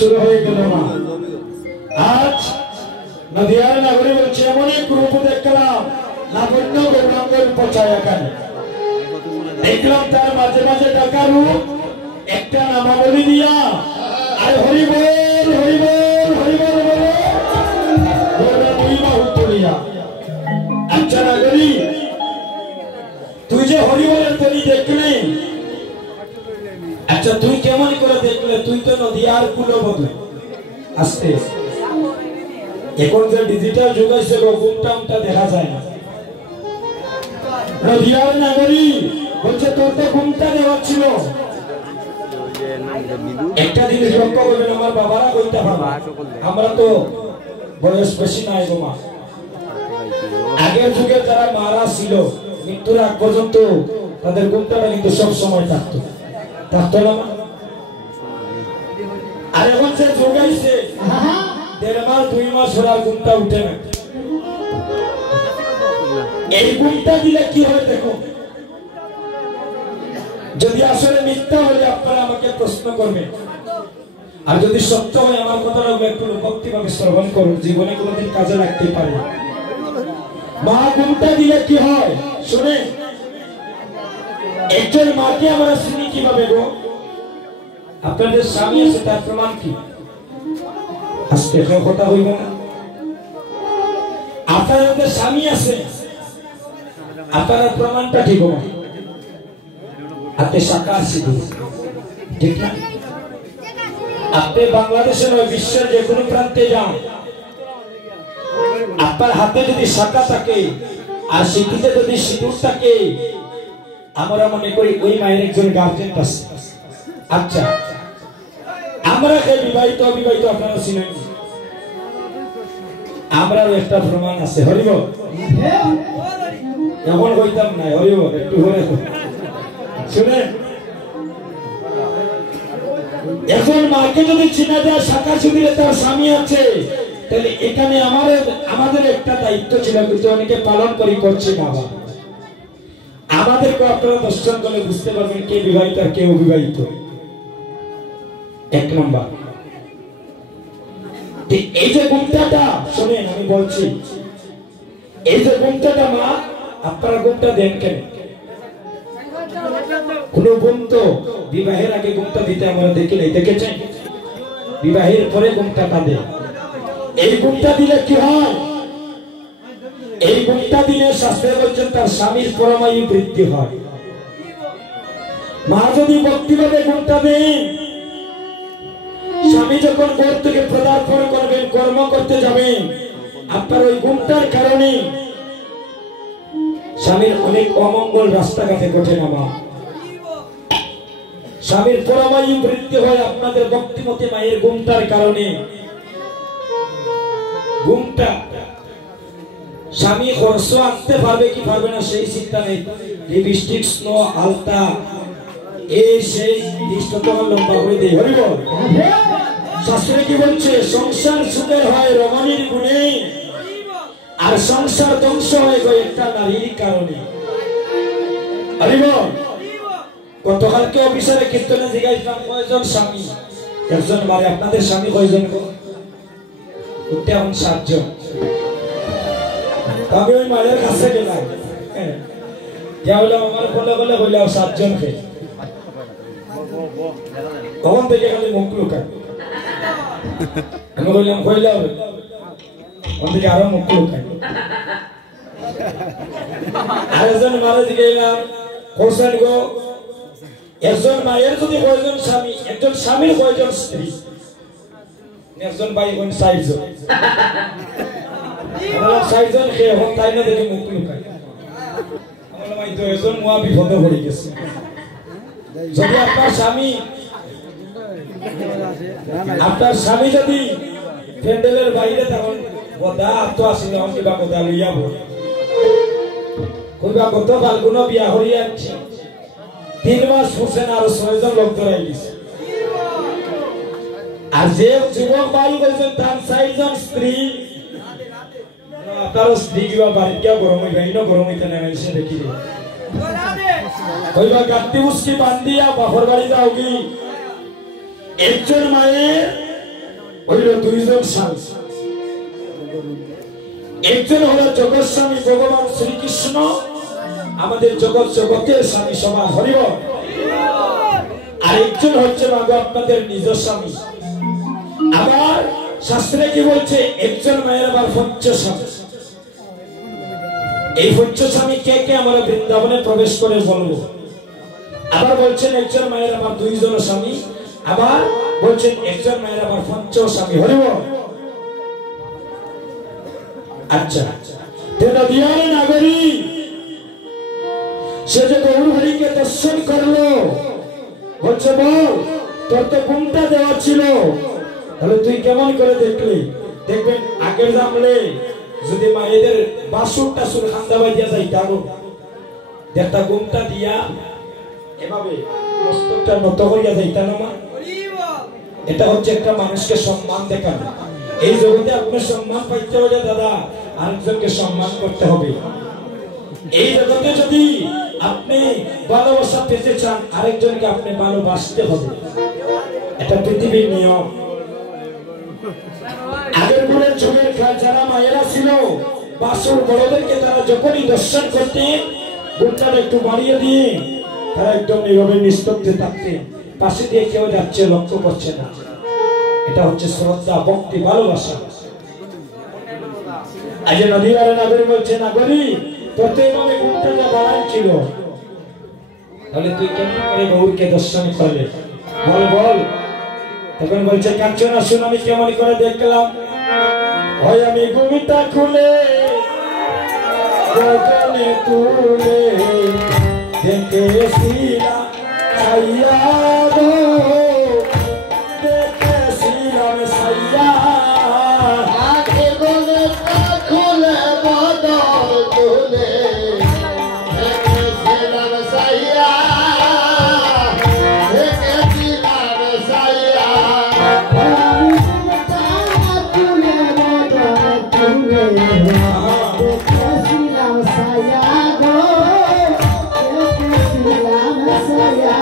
শুরু হয়ে গেল মা। আজ নদিয়ার নাগরী বলছে এমন এক রূপ দেখলাম লাবণ্য গৌরাঙ্গের পচায়াকারে দেখলাম তার মাঝে মাঝে ডাকা রূপ একটা নামাবলী দিয়া আর হরি বল হরি বল হরি বল বলে গৌরা দুই বাহু তুলিয়া। আচ্ছা নাগরী তুই যে হরি বলের তরি দেখলি, আচ্ছা তুই কেমন করে দেখলে? তুই তো নদিয়ার কুলবধূ। আস্তে এখন যে ডিজিটাল যুগ আছে ঘুমটামটা দেখা যায় না। নদিয়ার নাগরী বলছে তোর তো ঘুমটা দেওয়া ছিল। একটা জিনিস লক্ষ্য করবেন, আমার বাবারা কইতে পারবে, আমরা তো বয়স বেশি নাই গো মা। আগের যুগে যারা মারা ছিল মৃত্যুর আগ পর্যন্ত তাদের ঘুমটাটা কিন্তু সব সময় থাকতো না মা। আর এখন সে যুগ আইছে 1.5 মাস 2 মাস হওয়ার ঘুমটা উঠে না। এই ঘুমটা দিলে কি হয় দেখো, যদি আসলে মিথ্যা হলে আপনারা আমাকে প্রশ্ন করবেন, আর যদি সত্য হয় আমার কথাটা একটু ভক্তিভাবে শ্রবণ করুন, জীবনে কোনোদিন কাজে লাগতে পারে। মা ঘুমটা দিলে কি হয় শুনে, একজন মাকে আমরা চিনি কিভাবে গো? আপনাদের স্বামী আছে তার প্রমাণ কি? আজকে কথা হইব না। আপনাদের স্বামী আছে আপনার প্রমাণটা ঠিক হবে, আপনি সাকা আছে ঠিক না? আপনি বাংলাদেশে নয় বিশ্বের যে কোনো প্রান্তে যান, আপনার হাতে যদি সাকা থাকে আর সিঁথিতে যদি সিঁদুর থাকে, আমরা মনে করি ওই মায়ের একজন গার্জেন আছে। আচ্ছা আমরা বিবাহিত অবিবাহিত আপনারা চিনেন, আমরাও একটা প্রমাণ আছে। হরিব এখন কইতাম না, হরিব একটু হরে শুনেন। এখন মাকে যদি চিনা যায় শাখা সুবিধে তার স্বামী আছে, তাহলে এখানে আমাদের একটা দায়িত্ব ছিল, কিন্তু অনেকে পালন করছে বাবা। আমাদেরকে আপনারা দর্শন করলে বুঝতে পারবেন কে বিবাহিত আর কে অবিবাহিত। 1 নম্বর, এই যে ঘুমটাটা শোনেন, আমি বলছি এই যে ঘুমটাটা মা আপনারা ঘুমটা দেন কেন? কোন ঘুম তো বিবাহের আগে ঘুমটা দিতে আমরা দেখি নাই, দেখেছেন? বিবাহের পরে ঘুমটা কাঁদে। এই ঘুমটা দিলে কি হয়? এই ঘুমটা দিলে শাস্ত্রে বলছেন তার স্বামীর পরমায়ু বৃদ্ধি হয়। মা যদি ভক্তিভাবে ঘুমটা দেন, স্বামী যখন ঘর থেকে পদার্পণ করবেন, কর্ম করতে যাবেন, আপনার ওই ঘুমটার কারণে স্বামীর অনেক অমঙ্গল রাস্তাঘাটে ঘটে না মা। স্বামীর পরমায়ু বৃদ্ধি হয় আপনাদের ভক্তিমতী মায়ের ঘুমটার কারণে। ঘুমটা স্বামী খরচ আনতে পারবে কি পারবে না সেই চিন্তা নেই। লিপস্টিক, স্নো, আলতা, এই সেই লিস্ট তো লম্বা করে দেয়। হরিব শাস্ত্রে কি বলছে? সংসার সুখের হয় রমণীর গুণে, আর সংসার ধ্বংস হয়ে যায় একটা নারীর কারণে। হরিব গতকালকে অফিসারে কীর্তনে জিজ্ঞাসা কয়জন স্বামী, একজন মারে। আপনাদের স্বামী কয়জন? এখন 7 জন। আমি ওই মায়ের কাছে গেলাম, আমার বলে বলে বললাম 7 জনকে। তখন থেকে খালি মুখ লুকায়। আমি বললাম কইলাম, তখন থেকে আরো মুখ লুকায়। আরেকজন মারা জিজ্ঞাসলাম করছেন গো, একজন মায়ের যদি কয়জন স্বামী, একজন স্বামীর কয়জন স্ত্রী? একজন ভাই কোন 60 জন। 60 জন কে এখন তাই না দেখে মুখ লুকায়। বললাম এই তো একজন মুয়া বিপদে পড়ে গেছে। যদি আপনার স্বামী যদি প্যান্ডেলের বাইরে তখন বদা তো আসলে কিবা কথা লইয়া বল কইবা কত ফাল্গুন বিয়া হইয়া আনছি 3 মাস ফুসেন আর 6 জন লোক ধরাই দিছে। আর যে যুবক ভাই বলছেন তার 6 জন স্ত্রী, আপনার স্ত্রী কিবা বাড়ি গিয়া গরম হয়ে গেল, গরম হইতে না এসে দেখি কইবা গাঁটি উস্কি বান্ধিয়া বাপর বাড়ি যাও কি? একজন মায়ের হইল দুইজন স্বামী। একজন হলো জগৎ স্বামী ভগবান শ্রীকৃষ্ণ, আমাদের জগৎ জগতের স্বামী সবার, হরিব। আর একজন হচ্ছে মাগো আপনাদের নিজ স্বামী। আবার শাস্ত্রে কি বলছে, একজন মায়ের আবার পঞ্চ স্বামী। এই পঞ্চ স্বামী কে কে আমরা বৃন্দাবনে প্রবেশ করে বলবো। আবার বলছেন একজন মায়ের আবার দুইজন স্বামী, আবার বলছেন একজন মায়ের আবার পঞ্চ স্বামী, হরিব। আচ্ছা, নদিয়ার নাগরী সে যে গৌর হরিকে দর্শন করলো, বলছে বল তোর তো ঘুমটা দেওয়া ছিল, তাহলে তুই কেমন করে দেখলি? দেখবেন আগের জামলে যদি মায়েদের বাসুরটা সুর খান্দা বাজিয়া যাইতে আরো দেখতা ঘুমটা দিয়া এভাবে মস্তকটা নত করিয়া যাইতা না মা। এটা হচ্ছে একটা মানুষকে সম্মান দেখানো। এই জগতে আপনার সম্মান পাইতে হলে দাদা আরেকজনকে সম্মান করতে হবে। এই জগতে যদি আপনি ভালোবাসা পেতে চান, আরেকজনকে আপনি ভালোবাসতে হবে। এটা পৃথিবীর নিয়ম। আগের গুণের যুগের যারা মায়েরা ছিল, বাসুর বড়দেরকে তারা যখনই দর্শন করতেন, ঘুমটাটা একটু বাড়িয়ে দিয়ে তারা একদম নীরবে নিস্তব্ধে থাকতেন। পাশে দিয়ে কেউ যাচ্ছে লক্ষ্য করছে না। এটা হচ্ছে শ্রদ্ধা, ভক্তি, ভালোবাসা। আজ নদীর নাগরী বলছে, নাগরী তোর তো এইভাবে ঘুমটাটা বাড়াই ছিল, তাহলে তুই কেমন করে গৌরকে দর্শন করলে? বল বল। তখন বলছে, কাঁদছো না, শুন আমি কেমন করে দেখলাম। হয় আমি ঘুমটা খুলে গগনে তুলে দেখেছিলাম সাইয়া গো, দেখেছিলাম সাইয়া। আগে বলে খুলে বদল তুলে দেখেছিলাম সাইয়া, দেখেছিলাম সাইয়া। তুলে বদল তুলে দেখেছিলাম সাইয়া গো, দেখেছিলাম সাইয়া।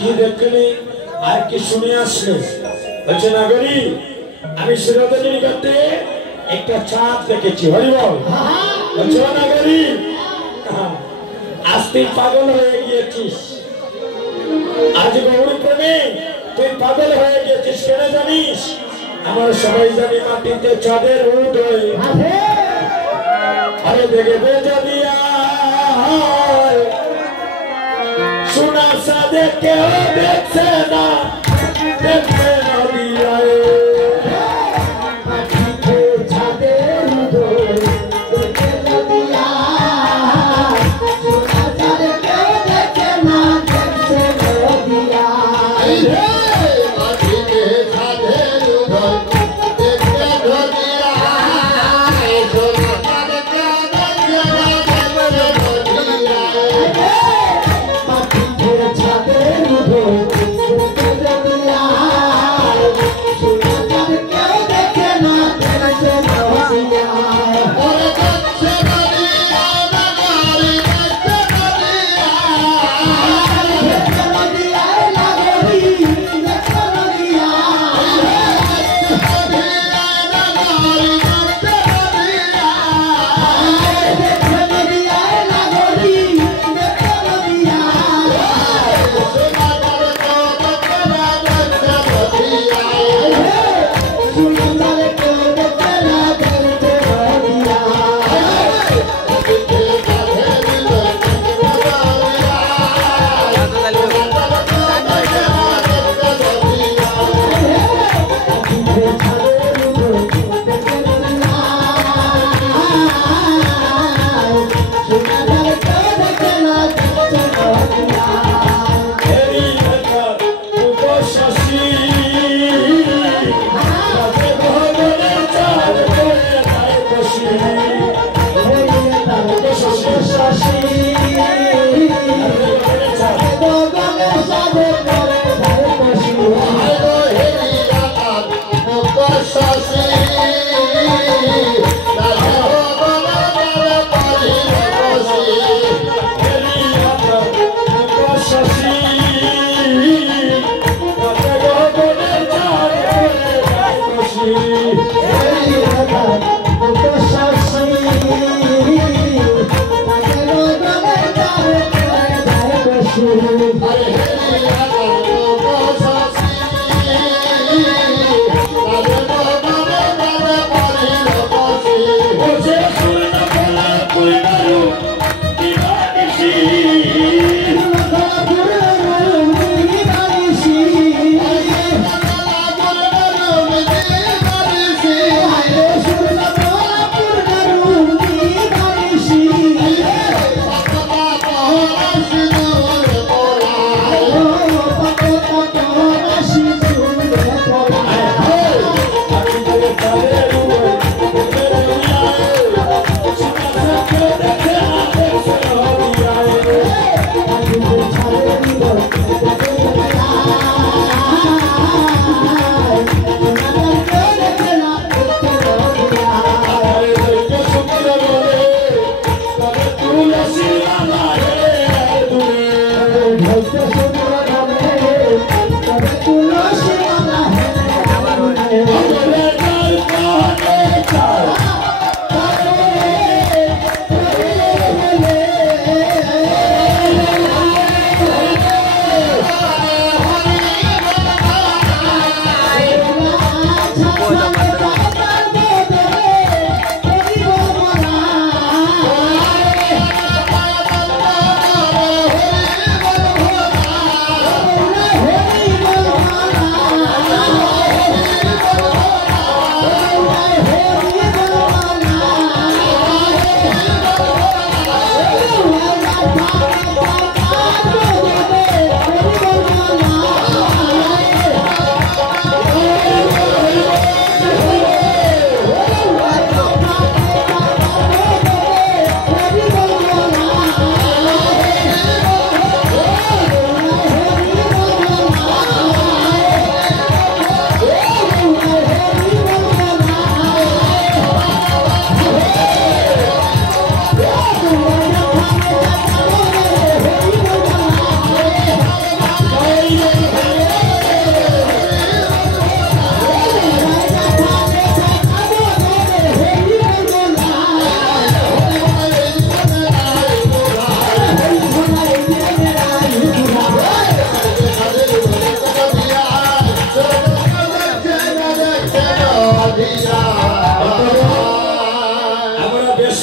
কি দেখলে আর কি শুনে আসলে বলছে নাগরি আমি সিরাজের নিকটে একটা চাঁদ দেখেছি হরি বল বলছে নাগরি আজ তুই পাগল হয়ে গিয়েছিস আজ গৌরী প্রেমে তুই পাগল হয়ে গিয়েছিস কেন জানিস আমরা সবাই জানি মাটিতে চাঁদের উদয় আরে দেখে বেজা দিয়া সোনা সাদে কেউ দেখছে না দেখছে না দিয়ায় মাটিতে চাঁদের উদয় দেখে নদিয়া সোনা চাঁদে কেউ দেখে না দেখছে নদিয়া মাটিতে চাঁদের উদয় দেখে নদিয়া সোনা চাঁদে কেউ দেখে না দেখছে নদিয়া মাটিতে চাঁদের উদয় দেখে নদিয়া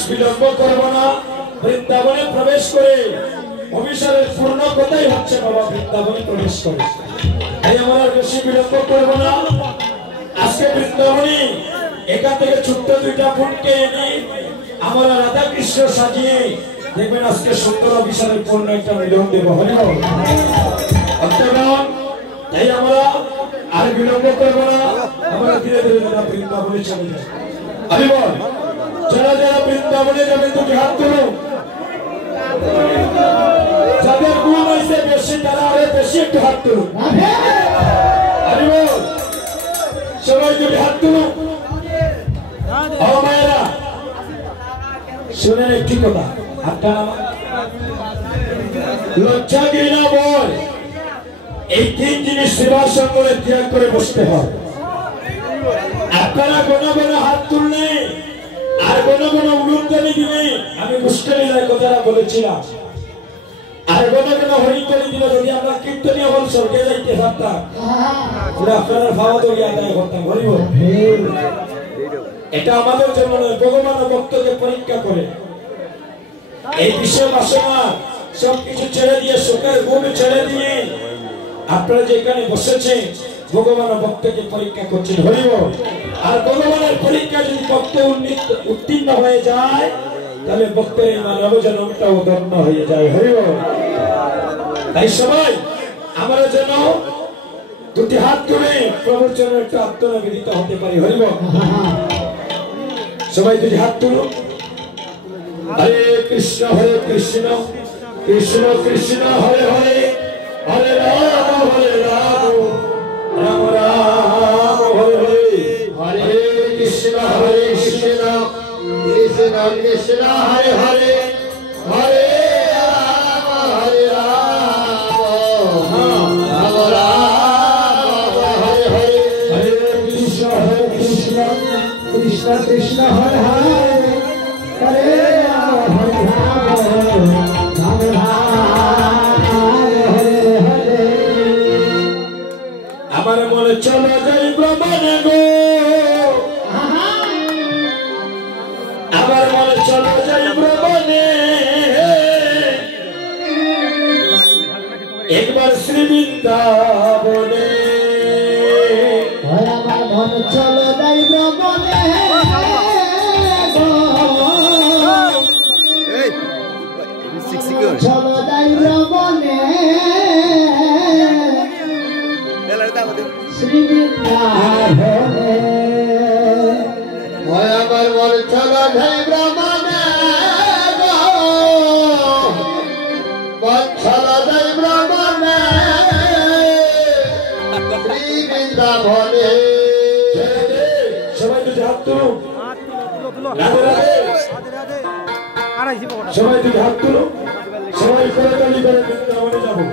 বিলম্ব করব না বৃন্দাবনে প্রবেশ করে অভিসারের পূর্ণ কথাই হচ্ছে বাবা বৃন্দাবনে প্রবেশ করে তাই আমরা বেশি বিলম্ব করব না আজকে বৃন্দাবনে এখান থেকে ছোট্ট দুইটা ফুটকে এনে আমরা রাধা কৃষ্ণ সাজিয়ে দেখবেন আজকে সুন্দর অভিসারের পূর্ণ একটা মিলন দেব হরিবল তাই আমরা আর বিলম্ব করব না আমরা ধীরে ধীরে বৃন্দাবনে চলে যাই হরিবল যারা যারা বৃন্দাবনে যাবেন দুটি হাত তুলুন যাদের গুণ হয়েছে বেশি তারা আরো বেশি একটু হাত তুলুন হরিবল সবাই দুটি হাত তুলুন মায়েরা শুনেন একটি কথা হাতটা লজ্জা ঘৃণা ভয় এই তিন জিনিস সেবার সঙ্গে ত্যাগ করে বসতে হয় আপনারা কোনো কোনো হাত তুললে আর কোনো কোনো উলুমদানি দিলে আমি মুশকিলের কথাটা বলেছিলাম আর কোনো কোনো হরিকলি দিলে যদি আমরা কীর্তনীয় হল স্বর্গে যাইতে পারতাম আপনারা ভাবা দড়ি আদায় করতাম হরিব এটা আমাদের জন্য নয় ভগবান ভক্তকে পরীক্ষা করে এই বিষয় বাসনা সবকিছু ছেড়ে দিয়ে সুখের গুণ ছেড়ে দিয়ে আপনারা যেখানে বসেছেন ভগবান ভক্তকে পরীক্ষা করছেন হরিব আর ভগবানের পরীক্ষা যদি ভক্ত উত্তীর্ণ হয়ে যায় তাহলে ভক্তের মানব জন্মটাও ধন্য হয়ে যায় হরিব তাই সবাই আমরা যেন দুটি হাত তুলে প্রভুর জন্য একটু আত্মনিবেদিত হতে পারি হরিব সবাই দুটি হাত তুলুন হরে কৃষ্ণ কৃষ্ণ কৃষ্ণ হরে হরে হরে রাম রাম রাম হরে হরে হরে কৃষ্ণ কৃষ্ণ কৃষ্ণ হরে হরে হরে রাম রাম রাম হরে হরে হরে কৃষ্ণ কৃষ্ণ কৃষ্ণ হরে হরে হরে রাম রাম আমার মনে চলে যাই ভ্রমণে গো আমার মনে চলে যাই ভ্রমণে একবার শ্রী বৃন্দাবনে আমার মন চলে যাই ভ্রমণে চলো যাই ভ্রমণে শ্রী বৃন্দাবনে আমার মন চলো যাই ভ্রমণে মন চলো যাই ভ্রমণে শ্রী বৃন্দাবনে সবাই দুটি হাত তুলুন সবাই দুটি হাত তুলুন সবাই করে তালি করে বৃন্দাবনে যাবো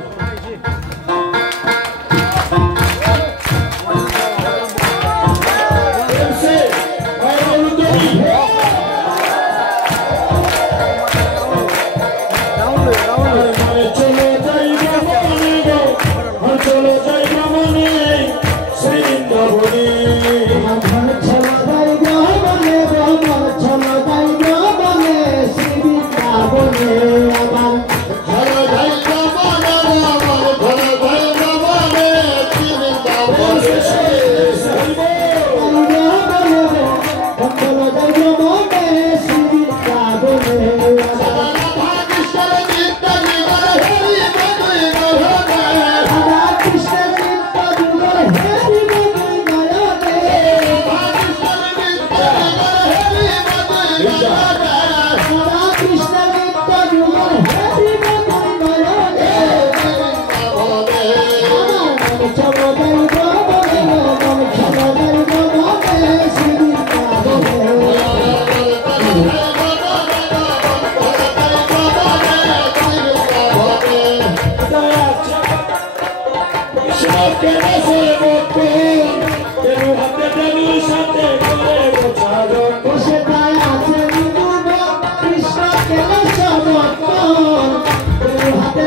কৃষ্ণ কেন সব হাতে